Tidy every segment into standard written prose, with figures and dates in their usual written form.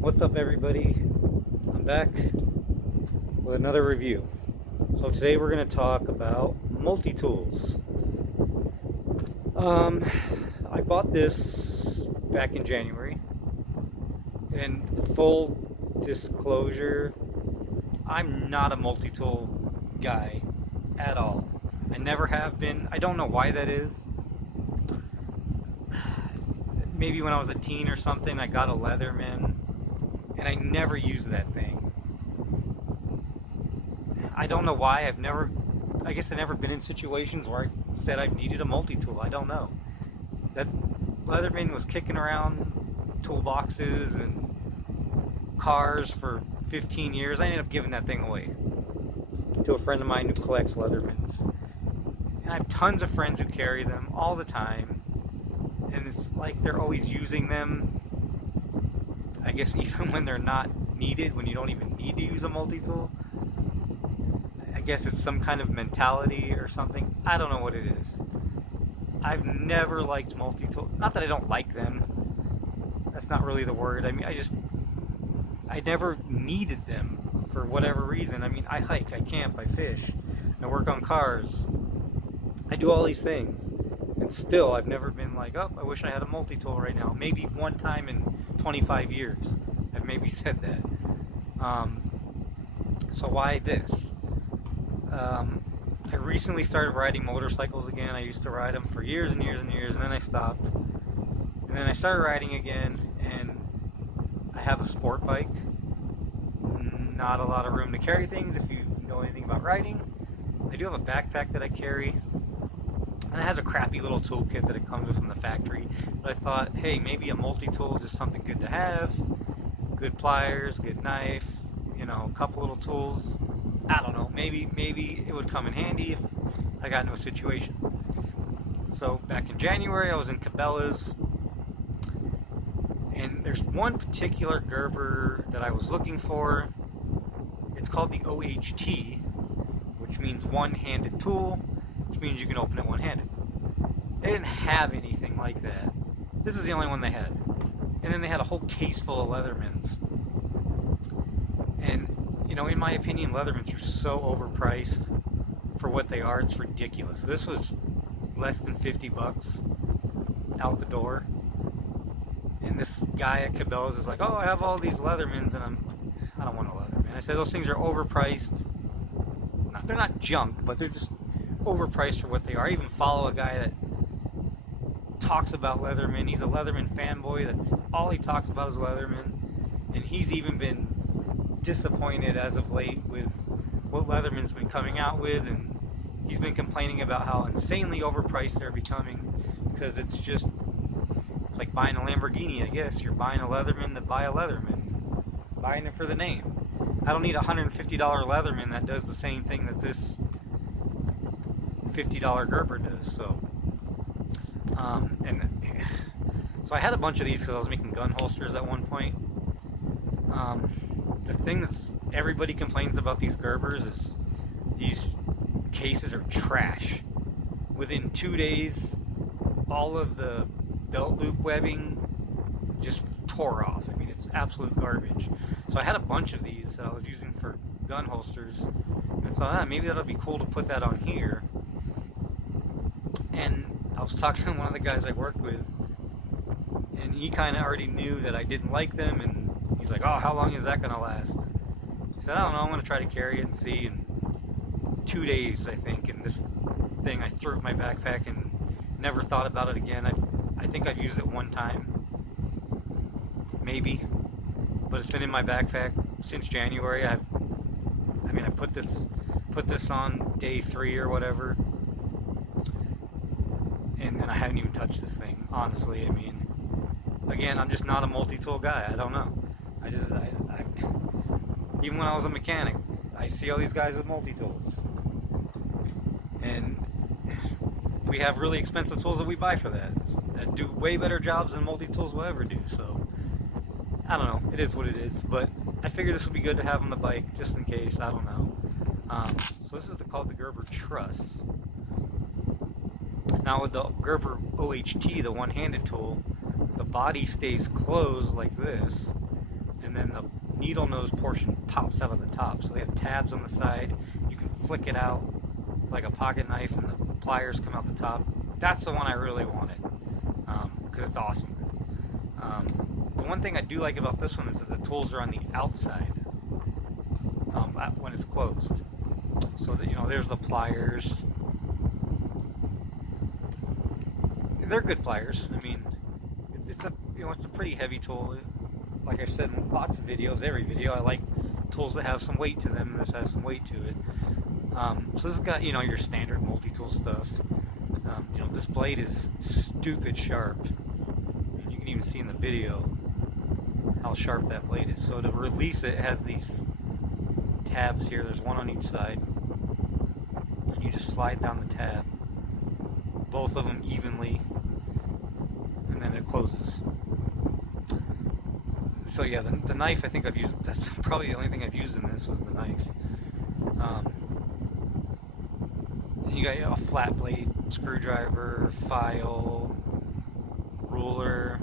What's up, everybody? I'm back with another review. So today we're going to talk about multi-tools. I bought this back in January, and full disclosure, I'm not a multi-tool guy at all. I never have been. I don't know why that is. Maybe when I was a teen or something, I got a Leatherman, and I never used that thing. I don't know why. I guess I've never been in situations where I said I've needed a multi-tool. I don't know. That Leatherman was kicking around toolboxes and cars for 15 years. I ended up giving that thing away to a friend of mine who collects Leathermans. And I have tons of friends who carry them all the time. And it's like they're always using them. I guess even when they're not needed, when you don't even need to use a multi-tool. I guess it's some kind of mentality or something. I don't know what it is. I've never liked multi-tool. Not that I don't like them. That's not really the word. I mean, I never needed them for whatever reason. I mean, I hike, I camp, I fish, I work on cars. I do all these things. And still, I've never been like, oh, I wish I had a multi-tool right now. Maybe one time in 25 years, I've maybe said that. So why this? I recently started riding motorcycles again. I used to ride them for years and years and years, and then I stopped. And then I started riding again, and I have a sport bike. Not a lot of room to carry things if you know anything about riding. I do have a backpack that I carry, and it has a crappy little toolkit that it comes with from the factory. But I thought, hey, maybe a multi-tool is just something good to have. Good pliers, good knife, a couple little tools. I don't know, maybe it would come in handy if I got into a situation. So back in January, I was in Cabela's, and there's one particular Gerber that I was looking for. It's called the OHT, which means one-handed tool, which means you can open it one-handed. They didn't have anything like that. This is the only one they had. And then they had a whole case full of Leathermans. And in my opinion, Leathermans are so overpriced for what they are. It's ridiculous. This was less than $50 out the door. And this guy at Cabela's is like, oh, I have all these Leathermans, and I don't want a Leatherman. I said, those things are overpriced. They're not junk, but they're just overpriced for what they are. I even follow a guy that talks about Leatherman. He's a Leatherman fanboy. That's all he talks about is Leatherman. And he's even been disappointed as of late with what Leatherman's been coming out with, and he's been complaining about how insanely overpriced they're becoming, because it's like buying a Lamborghini, I guess. You're buying a Leatherman to buy a Leatherman, buying it for the name. I don't need a $150 Leatherman that does the same thing that this $50 Gerber does. So I had a bunch of these because I was making gun holsters at one point. The thing that's everybody complains about these Gerbers is these cases are trash. Within 2 days, all of the belt loop webbing just tore off. I mean, it's absolute garbage. So I had a bunch of these that I was using for gun holsters, and I thought, maybe that'll be cool to put that on here. And I was talking to one of the guys I worked with, and he kind of already knew that I didn't like them, and he's like, oh, how long is that going to last? He said, I don't know, I'm going to try to carry it and see. And 2 days, I think, and this thing I threw it in my backpack and never thought about it again. I think I've used it one time, maybe, but it's been in my backpack since January. I put this on day 3 or whatever, and then I haven't even touched this thing, honestly. I mean, again, I'm just not a multi-tool guy. I don't know. Even when I was a mechanic, I see all these guys with multi-tools, and we have really expensive tools that we buy for that do way better jobs than multi-tools will ever do. So I don't know, it is what it is, but I figured this would be good to have on the bike just in case. I don't know. So this is called the Gerber truss. Now with the Gerber OHT, the one-handed tool, the body stays closed like this, and then the needle nose portion pops out of the top. So they have tabs on the side. You can flick it out like a pocket knife, and the pliers come out the top. That's the one I really wanted because it's awesome. The one thing I do like about this one is that the tools are on the outside when it's closed. So that, there's the pliers. They're good pliers. I mean, it's a pretty heavy tool. Like I said in lots of videos, every video, I like tools that have some weight to them, and this has some weight to it. So this has got, your standard multi-tool stuff. This blade is stupid sharp. And you can even see in the video how sharp that blade is. So to release it, it has these tabs here. There's one on each side. And you just slide down the tab, both of them evenly, and then it closes. So yeah, the knife I think I've used, that's probably the only thing I've used in this was the knife. And you got a flat blade screwdriver, file, ruler.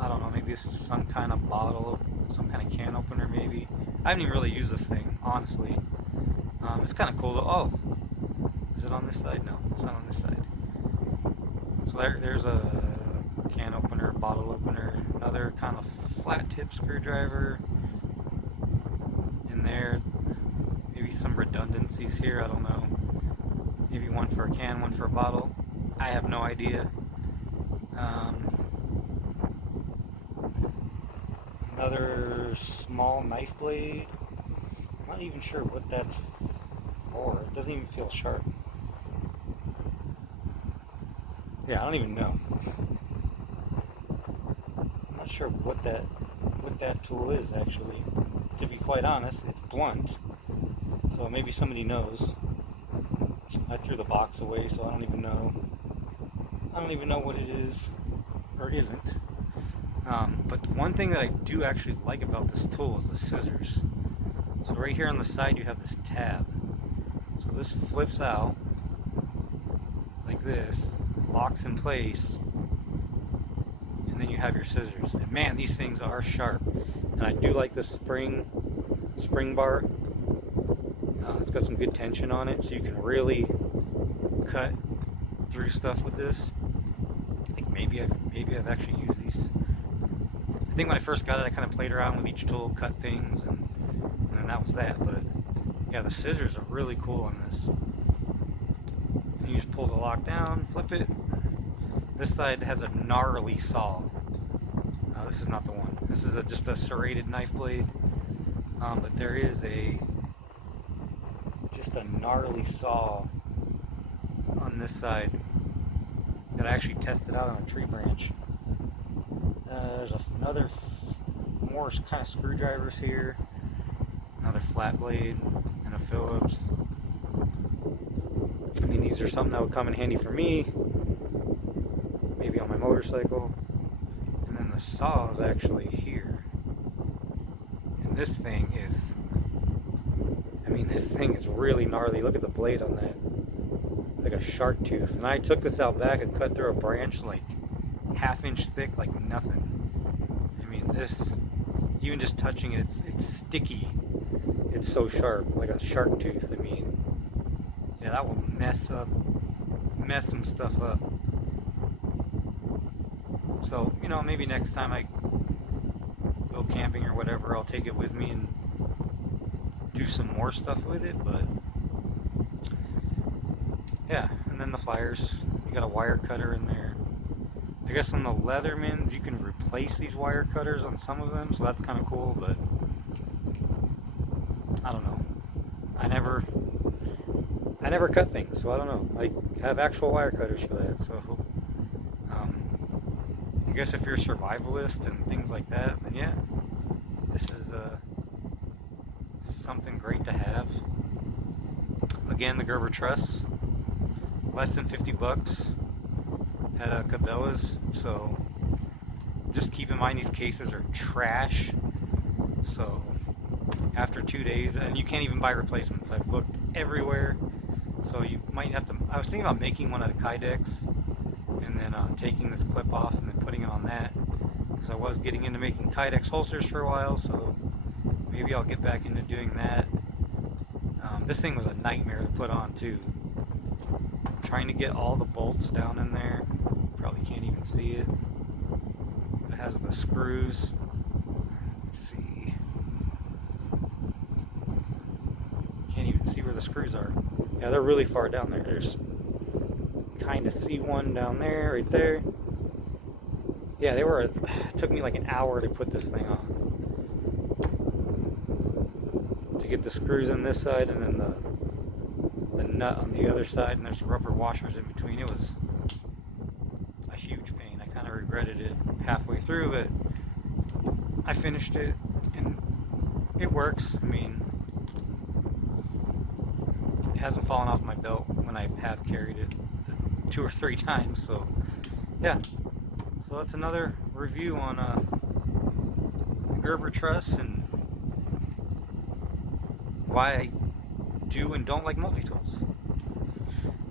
I don't know, maybe this is some kind of bottle, some kind of can opener maybe. I haven't even really used this thing, honestly. It's kind of cool though. Oh, is it on this side? No, it's not on this side. So there's a can opener, bottle opener, another kind of flat tip screwdriver in there. Maybe some redundancies here, I don't know. Maybe one for a can, one for a bottle. I have no idea. Another small knife blade. I'm not even sure what that's for. It doesn't even feel sharp. Yeah, I don't even know. I'm not sure what that tool is actually. To be quite honest, it's blunt. So maybe somebody knows. I threw the box away, so I don't even know. I don't even know what it is or isn't. But one thing that I do actually like about this tool is the scissors. So right here on the side you have this tab. So this flips out like this, locks in place, and then you have your scissors. And man, these things are sharp. And I do like the spring bar. It's got some good tension on it, so you can really cut through stuff with this. I think maybe I've actually used these. I think when I first got it, I kind of played around with each tool, cut things, and then that was that. But yeah, the scissors are really cool on this. And you just pull the lock down, flip it. This side has a gnarly saw. This is not the one. This is just a serrated knife blade. But there is just a gnarly saw on this side that I actually tested out on a tree branch. There's another more kind of screwdrivers here, another flat blade, and a Phillips. I mean, these are something that would come in handy for me, maybe on my motorcycle. And then the saw is actually here. And this thing is, this thing is really gnarly. Look at the blade on that, like a shark tooth. And I took this out back and cut through a branch like half-inch thick, like nothing. This, even just touching it, it's sticky. It's so sharp, like a shark tooth. Yeah, that will mess some stuff up. So, maybe next time I go camping or whatever, I'll take it with me and do some more stuff with it. But yeah, and then the pliers. You got a wire cutter in there. I guess on the Leathermans you can replace these wire cutters on some of them, so that's kind of cool, but I don't know. I never cut things, so I don't know. I have actual wire cutters for that, so I guess if you're a survivalist and things like that, then yeah, this is something great to have. Again, the Gerber truss, less than $50 at Cabela's, so just keep in mind these cases are trash. So after 2 days, and you can't even buy replacements. I've looked everywhere, so you might have to. I was thinking about making one out of Kydex and then taking this clip off and then putting it on that. because I was getting into making Kydex holsters for a while, so maybe I'll get back into doing that. This thing was a nightmare to put on too. Trying to get all the bolts down in there. Probably can't even see it. It has the screws. Let's see. Can't even see where the screws are. Yeah, they're really far down there. There's kind of see one down there, right there. Yeah, they were. It took me like an hour to put this thing on. To get the screws on this side and then the nut on the other side, and there's rubber washers in between. It was a huge pain. I kind of regretted it halfway through, but I finished it and it works. I mean, it hasn't fallen off my belt when I have carried it 2 or 3 times, so yeah. So that's another review on Gerber truss and why I do and don't like multi-tools.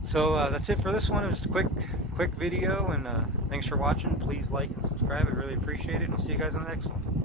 So that's it for this one. It was just a quick video, and thanks for watching. Please like and subscribe. I really appreciate it, and I'll see you guys in the next one.